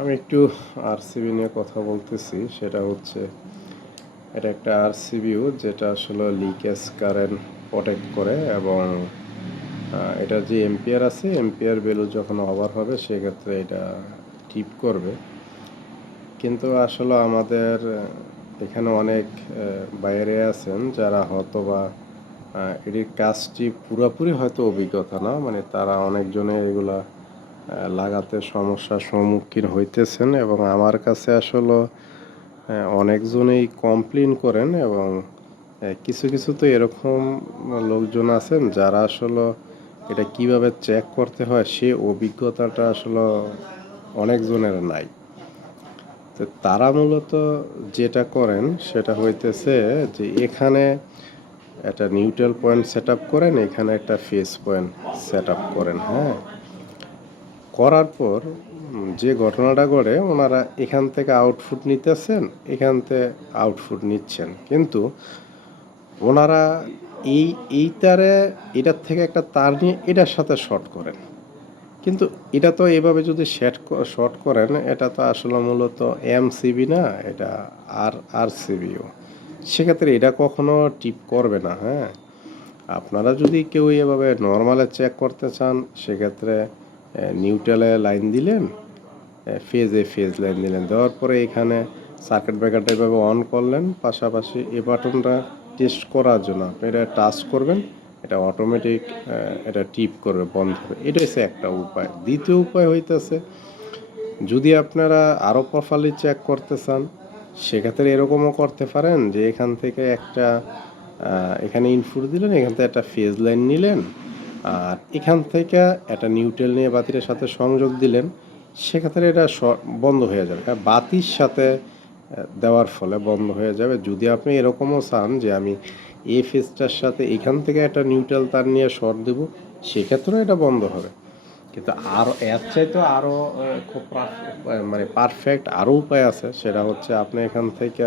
আমি একটু আরসিবি নিয়ে কথা বলতেছি। সেটা হচ্ছে এটা একটা আরসিবিউ যেটা আসলে লিকেজ কারেন্ট প্রোটেক্ট করে এবং এটার যে এম্পিয়ার আছে এম্পিয়ার ভ্যালু যখন ওভার হবে সেক্ষেত্রে এটা টিপ করবে। কিন্তু আসলে আমাদের এখানে অনেক বাইরে আছেন যারা হয়তোবা এটির কাজটি পুরোপুরি হয়তো অভিজ্ঞতা না, মানে তারা অনেকজনে এগুলা লাগাতে সমস্যার সম্মুখীন হইতেছেন এবং আমার কাছে আসলে অনেকজনেই কমপ্লেন করেন এবং কিছু কিছু তো এরকম লোকজন আছেন যারা আসলে এটা কিভাবে চেক করতে হয় সে অভিজ্ঞতাটা আসলে অনেকজনের নাই। তো তারা মূলত যেটা করেন সেটা হইতেছে যে এখানে একটা নিউট্রাল পয়েন্ট সেট আপ করেন, এখানে একটা ফেস পয়েন্ট সেট আপ করেন। হ্যাঁ, করার পর যে ঘটনাটা ঘটে ওনারা এখান থেকে আউটপুট নিতেছেন, এখান থেকে আউটপুট নিচ্ছেন, কিন্তু ওনারা এই তারে এটার থেকে একটা তার নিয়ে এটার সাথে শর্ট করেন। কিন্তু এটা তো এভাবে যদি শর্ট করেন এটা তো আসলে মূলত এমসিবি না, এটা আর সিবিও। সেক্ষেত্রে এটা কখনো টিপ করবে না। হ্যাঁ, আপনারা যদি কেউ এভাবে নর্মালে চেক করতে চান সেক্ষেত্রে নিউট্রালে লাইন দিলেন, ফেজ লাইন দিলেন, দেওয়ার পরে এখানে সার্কিট ব্রেকারটা এভাবে অন করলেন, পাশাপাশি এই বাটনটা টেস্ট করার জন্য আপনি এটা টাচ করবেন, এটা অটোমেটিক এটা টিপ করবে, বন্ধ হবে। এটা হচ্ছে একটা উপায়। দ্বিতীয় উপায় হইতেছে যদি আপনারা আরও প্রপারলি চেক করতে চান সেক্ষেত্রে এরকমও করতে পারেন যে এখান থেকে একটা এখানে ইনপুট দিলেন, এখান থেকে একটা ফেজ লাইন নিলেন, আর এখান থেকে একটা নিউট্রাল নিয়ে বাতির সাথে সংযোগ দিলেন, সেক্ষেত্রে এটা বন্ধ হয়ে যাবে। বাতির সাথে দেওয়ার ফলে বন্ধ হয়ে যাবে। যদি আপনি এরকমও চান যে আমি এই ফেজটার সাথে এখান থেকে একটা নিউট্রাল তার নিয়ে শর্ট দেব, সেক্ষেত্রেও এটা বন্ধ হবে। কিন্তু আরও এর চাইতে আরও খুব মানে পারফেক্ট আরও উপায় আছে। সেটা হচ্ছে আপনি এখান থেকে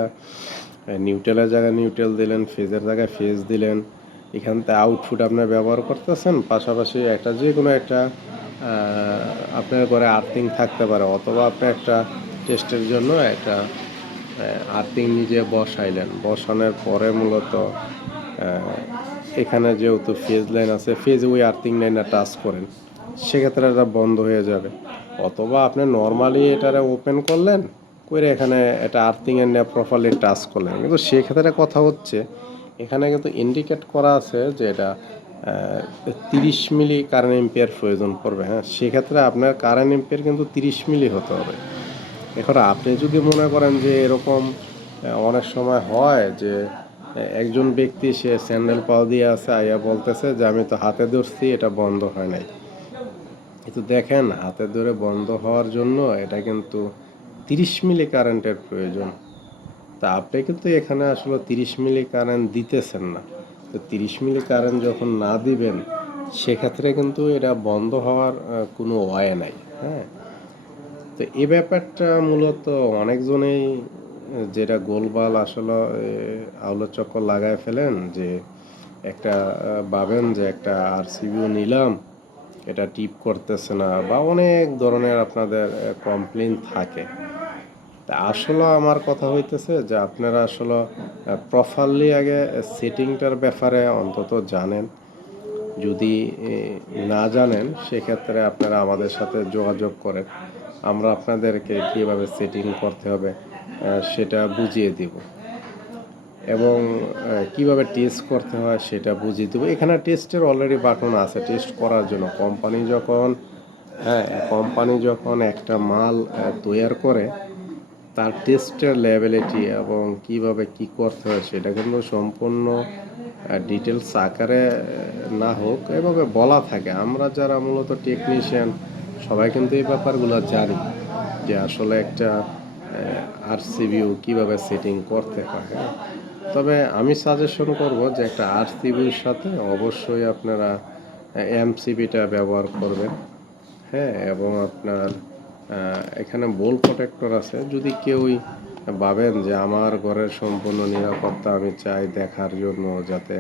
নিউট্রালের জায়গায় নিউট্রাল দিলেন, ফেজের জায়গায় ফেজ দিলেন, এখান থেকে আউটপুট আপনার ব্যবহার করতেছেন, পাশাপাশি একটা যে কোনো একটা আপনার ঘরে আর্থিং থাকতে পারে, অথবা আপনি একটা টেস্টের জন্য একটা আর্থিং নিজে বসাইলেন, বসানোর পরে মূলত এখানে যেহেতু ফেজ লাইন আছে, ফেজ ওই আর্থিং লাইনে টাচ করেন, সেক্ষেত্রে এটা বন্ধ হয়ে যাবে। অথবা আপনি নর্মালি এটারে ওপেন করলেন, করে এখানে এটা আর্থিংয়ের নিয়ে প্রপারলি টাচ করলেন, কিন্তু সেক্ষেত্রে কথা হচ্ছে এখানে কিন্তু ইন্ডিকেট করা আছে যে এটা 30 মিলি কারেন্ট এম্পিয়ার প্রয়োজন পড়বে। হ্যাঁ, সেক্ষেত্রে আপনার কারেন্ট এম্পিয়ার কিন্তু 30 মিলি হতে হবে। এখন আপনি যদি মনে করেন যে এরকম অনেক সময় হয় যে একজন ব্যক্তি সে স্যান্ডেল পাও দিয়ে আছে, আইয়া বলতেছে যে আমি তো হাতে ধরছি এটা বন্ধ হয় নাই। কিন্তু দেখেন হাতে ধরে বন্ধ হওয়ার জন্য এটা কিন্তু 30 মিলি কারেন্টের প্রয়োজন। তা আপনি কিন্তু এখানে আসলে 30 মিলি কারেন্ট দিতেছেন না। তো 30 মিলি কারেন্ট যখন না দিবেন সেক্ষেত্রে কিন্তু এটা বন্ধ হওয়ার কোনো ওয়ে নাই। হ্যাঁ, তো এই ব্যাপারটা মূলত অনেকজনেই যেটা গোলবাল আসলে আউলের চক্কর লাগায় ফেলেন যে একটা ভাবেন যে একটা আরসিবিও নিলাম, এটা টিপ করতেছে না, বা অনেক ধরনের আপনাদের কমপ্লেন থাকে। তা আসলে আমার কথা হইতেছে যে আপনারা আসলে প্রপারলি আগে সেটিংটার ব্যাপারে অন্তত জানেন। যদি না জানেন সেক্ষেত্রে আপনারা আমাদের সাথে যোগাযোগ করেন, আমরা আপনাদেরকে কীভাবে সেটিং করতে হবে সেটা বুঝিয়ে দিব, এবং কিভাবে টেস্ট করতে হয় সেটা বুঝিয়ে দেবো। এখানে টেস্টের অলরেডি বাটন আছে টেস্ট করার জন্য। কোম্পানি যখন একটা মাল তৈরি করে তার টেস্টের লেভেলিটি এবং কিভাবে কি করতে হয় সেটা কিন্তু সম্পূর্ণ ডিটেলস আকারে না হোক এভাবে বলা থাকে। আমরা যারা মূলত টেকনিশিয়ান সবাই কিন্তু এই ব্যাপারগুলো জানি যে আসলে একটা আরসিবিউ কিভাবে সেটিং করতে হয়। হ্যাঁ, তবে আমি সাজেশন করব যে একটা আরসিবিউর সাথে অবশ্যই আপনারা এমসিবিটা ব্যবহার করবেন। হ্যাঁ, এবং আপনার এখানে বোল প্রোটেক্টর আছে। যদি কেউই ভাবেন যে আমার ঘরের সম্পূর্ণ নিরাপত্তা আমি চাই দেখার জন্য, যাতে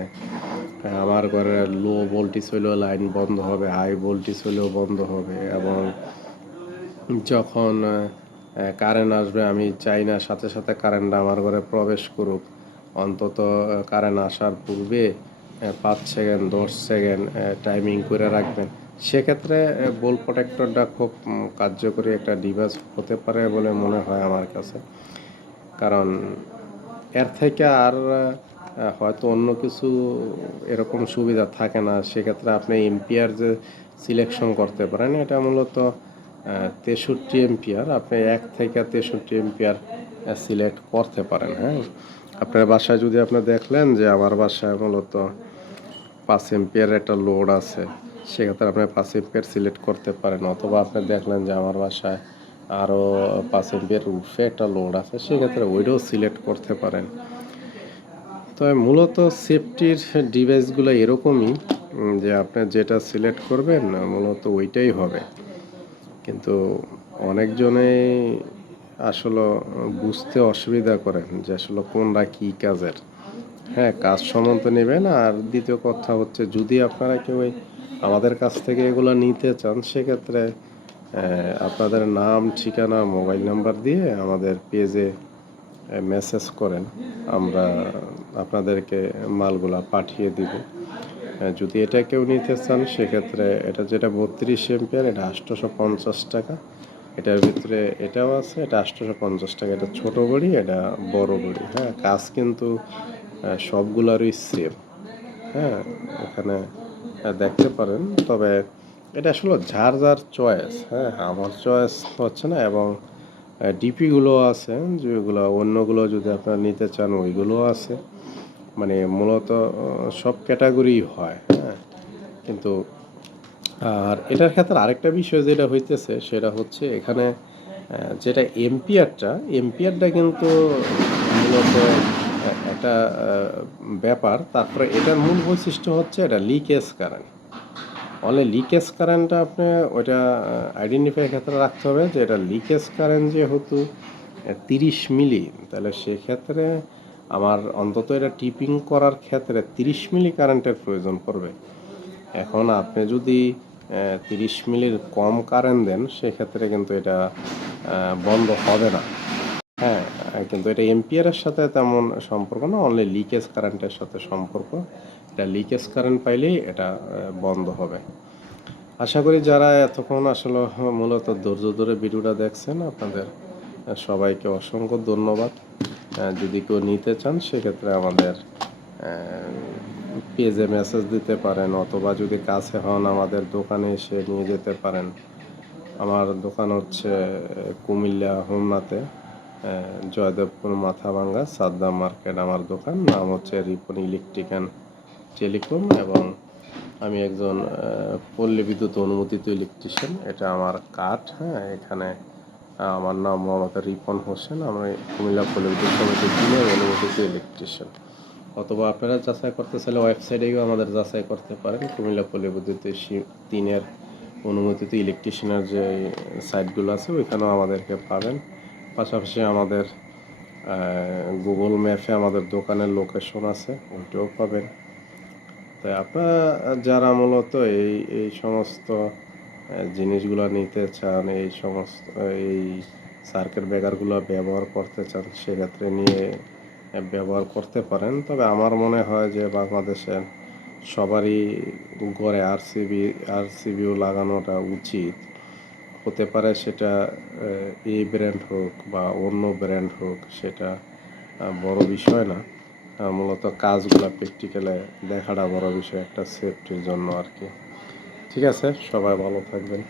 আমার ঘরের লো ভোল্টেজ হলেও লাইন বন্ধ হবে, হাই ভোল্টেজ হলেও বন্ধ হবে, এবং যখন কারেন্ট আসবে, আমি চাই না সাথে সাথে কারেন্টটা আমার ঘরে প্রবেশ করুক। অন্তত কারেন্ট আসার পূর্বে 5 সেকেন্ড 10 সেকেন্ড টাইমিং করে রাখবেন। সেক্ষেত্রে বোল প্রোটেক্টরটা খুব কার্যকরী একটা ডিভাইস হতে পারে বলে মনে হয় আমার কাছে। কারণ এর থেকে আর হয়তো অন্য কিছু এরকম সুবিধা থাকে না। সেক্ষেত্রে আপনি এম্পিয়ার যে সিলেকশন করতে পারেন, এটা মূলত 63 এম্পিয়ার। আপনি 1 থেকে 63 এম্পিয়ার সিলেক্ট করতে পারেন। হ্যাঁ, আপনার বাসায় যদি আপনি দেখলেন যে আমার বাসায় মূলত 5 এম্পিয়ার একটা লোড আছে, সেক্ষেত্রে আপনি 5 এম্পিয়ার সিলেক্ট করতে পারেন। অথবা আপনি দেখলেন যে আমার বাসায় আরও 5 এম্পিয়ার উঠে একটা লোড আছে, সেক্ষেত্রে ওইটাও সিলেক্ট করতে পারেন। তবে মূলত সেফটির ডিভাইসগুলো এরকমই যে আপনি যেটা সিলেক্ট করবেন মূলত ওইটাই হবে। কিন্তু অনেকজনেই আসলে বুঝতে অসুবিধা করেন যে আসলে কোনটা কী কাজের। হ্যাঁ, কাজ সম্বন্ধে নেবেন। আর দ্বিতীয় কথা হচ্ছে, যদি আপনারা কেউ আমাদের কাছ থেকে এগুলো নিতে চান, সেক্ষেত্রে আপনাদের নাম, ঠিকানা, মোবাইল নাম্বার দিয়ে আমাদের পেজে মেসেজ করেন, আমরা আপনাদেরকে মালগুলা পাঠিয়ে দিব। যদি এটা কেউ নিতে চান, সেক্ষেত্রে এটা যেটা 32 এম্পিয়ার, এটা 850 টাকা। এটার ভিতরে এটাও আছে, এটা 850 টাকা। এটা ছোট বড়ি, এটা বড় বড়ি। হ্যাঁ, কাজ কিন্তু সবগুলারই সেম। হ্যাঁ, এখানে দেখতে পারেন। তবে এটা আসলে যার যার চয়েস। হ্যাঁ, আমার চয়েস হচ্ছে না। এবং ডিপিগুলো আছে, যেগুলো অন্যগুলো যদি আপনারা নিতে চান ওইগুলোও আছে। মানে মূলত সব ক্যাটাগরি হয়। হ্যাঁ, কিন্তু আর এটার ক্ষেত্রে আরেকটা বিষয় যেটা হইতেছে, সেটা হচ্ছে এখানে যেটা এম্পিয়ারটা কিন্তু মূলত একটা ব্যাপার। তারপরে এটার মূল বৈশিষ্ট্য হচ্ছে এটা লিকেজ কারেন্ট। অনলি লিকেজ কারেন্টটা আপনি ওইটা আইডেন্টিফাই ক্ষেত্রে রাখতে হবে যে এটা লিকেজ কারেন্ট যেহেতু 30 মিলি, তাহলে সেক্ষেত্রে আমার অন্তত এটা টিপিং করার ক্ষেত্রে 30 মিলি কারেন্টের প্রয়োজন পড়বে। এখন আপনি যদি 30 মিলির কম কারেন্ট দেন, সেক্ষেত্রে কিন্তু এটা বন্ধ হবে না। হ্যাঁ, কিন্তু এটা এম্পিয়ারের সাথে তেমন সম্পর্ক না, অনলি লিকেজ কারেন্টের সাথে সম্পর্ক। এটা লিকেজ কারেন্ট পাইলেই এটা বন্ধ হবে। আশা করি যারা এতক্ষণ আসলে মূলত ধৈর্য ধরে ভিডিওটা দেখছেন, আপনাদের সবাইকে অসংখ্য ধন্যবাদ। যদি কেউ নিতে চান, সেক্ষেত্রে আমাদের পেজে মেসেজ দিতে পারেন, অথবা যদি কাছে হন আমাদের দোকানে এসে নিয়ে যেতে পারেন। আমার দোকান হচ্ছে কুমিল্লা হোমনাতে, জয়দেবপুর মাথাভাঙ্গা সাদ্দাম মার্কেট আমার দোকান। নাম হচ্ছে রিপন ইলেকট্রিক অ্যান্ড টেলিকম, এবং আমি একজন পল্লী বিদ্যুৎ অনুমোদিত ইলেকট্রিশিয়ান। এটা আমার কার্ড। হ্যাঁ, এখানে আমার নাম মোহাম্মদ রিপন হোসেন। আমি কুমিল্লা পল্লী বিদ্যুৎ সমিতি 3-এর অনুমোদিত ইলেকট্রিশিয়ান। অথবা আপনারা যাচাই করতে চাইলে ওয়েবসাইটে গিয়েও আমাদের যাচাই করতে পারেন। কুমিল্লা পল্লী বিদ্যুৎ 3-এর অনুমোদিত ইলেকট্রিশিয়ানের যে সাইটগুলো আছে, ওইখানেও আমাদেরকে পাবেন। পাশাপাশি আমাদের গুগল ম্যাপে আমাদের দোকানের লোকেশন আছে, ওইটাও পাবেন। তাই আপনারা যারা মূলত এই সমস্ত জিনিসগুলো নিতে চান, এই সমস্ত এই সার্কিট ব্রেকারগুলো ব্যবহার করতে চান, সেক্ষেত্রে নিয়ে ব্যবহার করতে পারেন। তবে আমার মনে হয় যে বাংলাদেশের সবারই ঘরে আরসিবিও লাগানোটা উচিত। হতে পারে সেটা এই ব্র্যান্ড হোক বা অন্য ব্র্যান্ড হোক, সেটা বড় বিষয় না। মূলত কাজগুলো প্র্যাকটিক্যালে দেখাটা বড় বিষয়, একটা সেফটির জন্য আর কি। ঠিক আছে, সবাই ভালো থাকবেন।